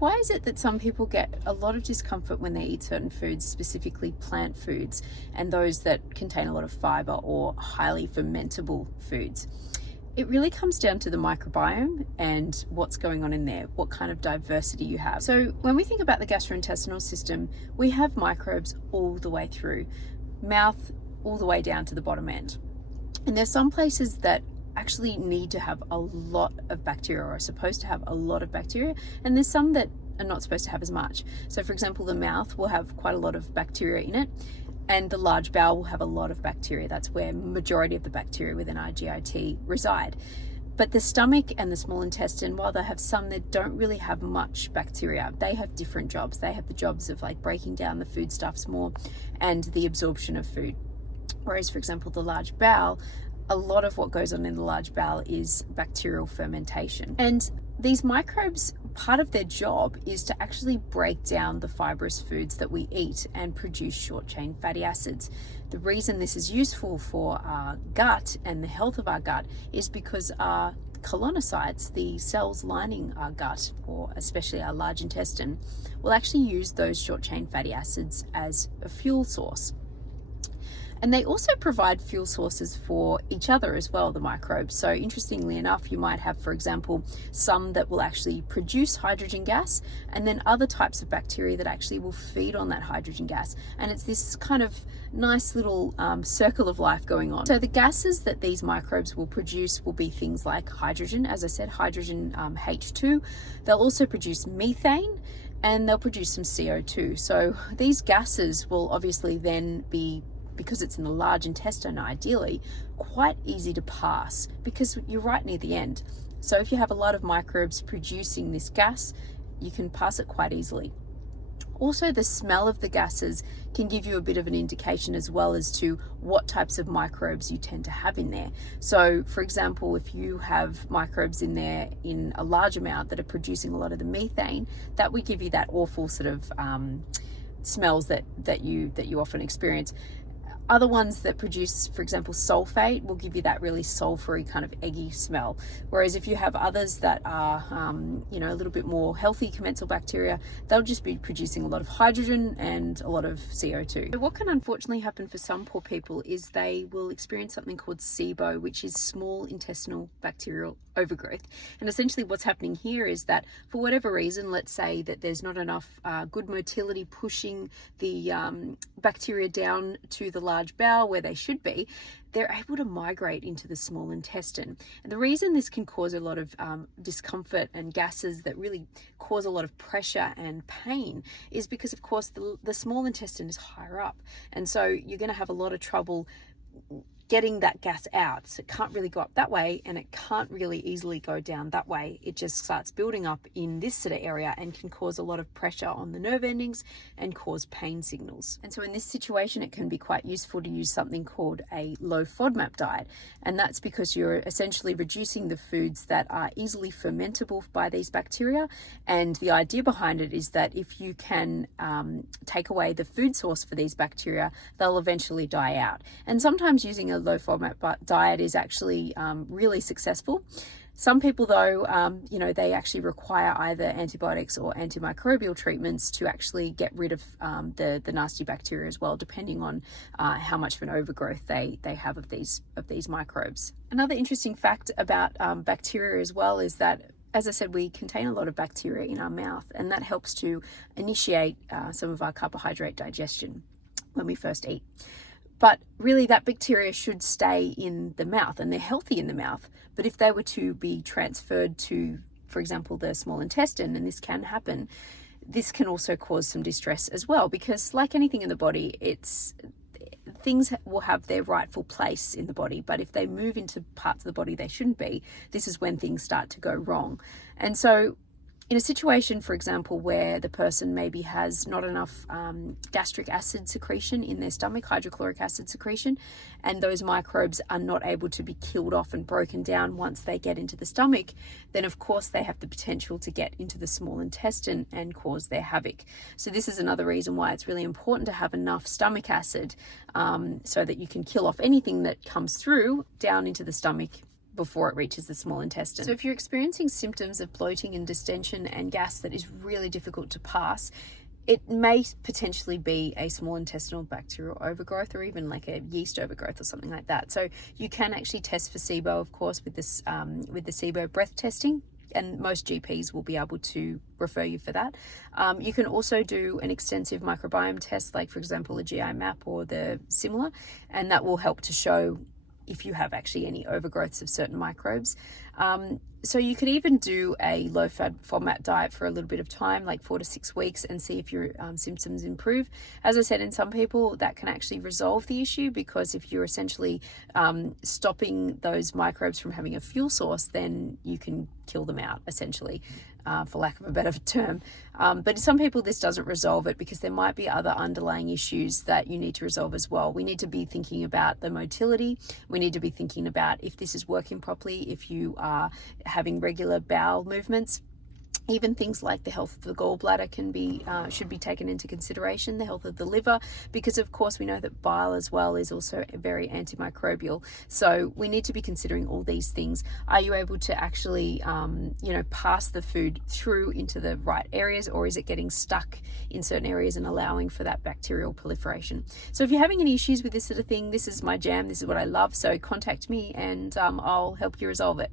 Why is it that some people get a lot of discomfort when they eat certain foods, specifically plant foods, and those that contain a lot of fiber or highly fermentable foods? It really comes down to the microbiome and what's going on in there, what kind of diversity you have. So when we think about the gastrointestinal system, we have microbes all the way through, mouth all the way down to the bottom end. And there's some places that actually need to have a lot of bacteria, or are supposed to have a lot of bacteria, and there's some that are not supposed to have as much. So for example, the mouth will have quite a lot of bacteria in it, and the large bowel will have a lot of bacteria. That's where majority of the bacteria within our GIT reside. But the stomach and the small intestine, while they have some that don't really have much bacteria, they have different jobs. They have the jobs of like breaking down the foodstuffs more and the absorption of food. Whereas, for example, the large bowel, a lot of what goes on in the large bowel is bacterial fermentation. And these microbes, part of their job is to actually break down the fibrous foods that we eat and produce short chain fatty acids. The reason this is useful for our gut and the health of our gut is because our colonocytes, the cells lining our gut, or especially our large intestine, will actually use those short chain fatty acids as a fuel source. And they also provide fuel sources for each other as well, the microbes. So interestingly enough, you might have, for example, some that will actually produce hydrogen gas, and then other types of bacteria that actually will feed on that hydrogen gas. And it's this kind of nice little circle of life going on. So the gases that these microbes will produce will be things like hydrogen, as I said, hydrogen H2. They'll also produce methane, and they'll produce some CO2. So these gases will obviously then be, because it's in the large intestine ideally, quite easy to pass because you're right near the end. So if you have a lot of microbes producing this gas, you can pass it quite easily. Also, the smell of the gases can give you a bit of an indication as well as to what types of microbes you tend to have in there. So for example, if you have microbes in there in a large amount that are producing a lot of the methane, that would give you that awful sort of smells that you often experience. Other ones that produce, for example, sulfate will give you that really sulfury kind of eggy smell. Whereas if you have others that are, a little bit more healthy commensal bacteria, they'll just be producing a lot of hydrogen and a lot of CO2. So what can unfortunately happen for some poor people is they will experience something called SIBO, which is small intestinal bacterial overgrowth. And essentially what's happening here is that for whatever reason, let's say that there's not enough good motility pushing the bacteria down to the large bowel where they should be, they're able to migrate into the small intestine. And the reason this can cause a lot of discomfort and gases that really cause a lot of pressure and pain is because, of course, the small intestine is higher up. And so you're going to have a lot of trouble getting that gas out. So it can't really go up that way, and it can't really easily go down that way. It just starts building up in this sort of area and can cause a lot of pressure on the nerve endings and cause pain signals. And so in this situation, it can be quite useful to use something called a low FODMAP diet. And that's because you're essentially reducing the foods that are easily fermentable by these bacteria. And the idea behind it is that if you can take away the food source for these bacteria, they'll eventually die out. And sometimes using a low FODMAP diet is actually really successful. Some people though, they actually require either antibiotics or antimicrobial treatments to actually get rid of the nasty bacteria as well, depending on how much of an overgrowth they have of these microbes. Another interesting fact about bacteria as well is that, as I said, we contain a lot of bacteria in our mouth, and that helps to initiate some of our carbohydrate digestion when we first eat. But really that bacteria should stay in the mouth, and they're healthy in the mouth. But if they were to be transferred to, for example, the small intestine, and this can happen, this can also cause some distress as well, because like anything in the body, things will have their rightful place in the body, but if they move into parts of the body they shouldn't be, this is when things start to go wrong. And so in a situation, for example, where the person maybe has not enough gastric acid secretion in their stomach, hydrochloric acid secretion, and those microbes are not able to be killed off and broken down once they get into the stomach, then of course they have the potential to get into the small intestine and cause their havoc. So this is another reason why it's really important to have enough stomach acid so that you can kill off anything that comes through down into the stomach before it reaches the small intestine. So if you're experiencing symptoms of bloating and distension and gas that is really difficult to pass, it may potentially be a small intestinal bacterial overgrowth or even like a yeast overgrowth or something like that. So you can actually test for SIBO, of course, with this with the SIBO breath testing, and most GPs will be able to refer you for that. You can also do an extensive microbiome test, like for example a GI map or the similar, and that will help to show if you have actually any overgrowths of certain microbes. So you could even do a low FODMAP diet for a little bit of time, like 4 to 6 weeks, and see if your symptoms improve. As I said, in some people that can actually resolve the issue, because if you're essentially stopping those microbes from having a fuel source, then you can kill them out essentially, for lack of a better term. But in some people this doesn't resolve it, because there might be other underlying issues that you need to resolve as well. We need to be thinking about the motility. We need to be thinking about if this is working properly, if you are having regular bowel movements. Even things like the health of the gallbladder should be taken into consideration, the health of the liver, because of course we know that bile as well is also very antimicrobial. So we need to be considering all these things. Are you able to actually, pass the food through into the right areas, or is it getting stuck in certain areas and allowing for that bacterial proliferation? So if you're having any issues with this sort of thing, this is my jam. This is what I love. So contact me and I'll help you resolve it.